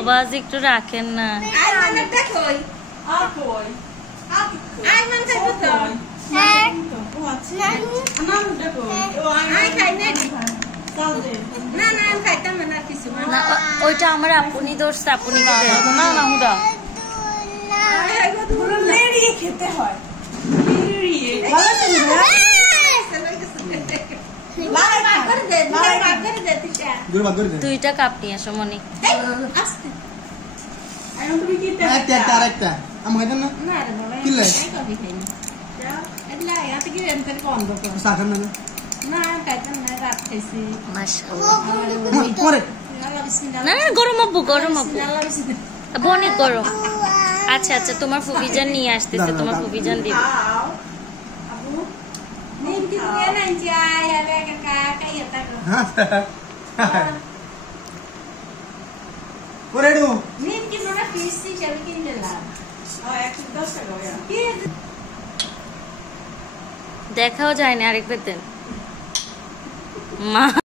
ওবাজ একটু রাখেন না। ওইটা আমার আপনি দোষ, আপনি না না হুদা খেতে হয়। দুইটা কাপ নিয়ে আসো মনে। না না গরম আব্বু, গরম আব্বু, অনেক গরম। আচ্ছা আচ্ছা, তোমার ফুফিজান নিয়ে আসতেছে, তোমার ফুফিজান দিবে। দেখাও যায় না, আরেকবার দেন মা।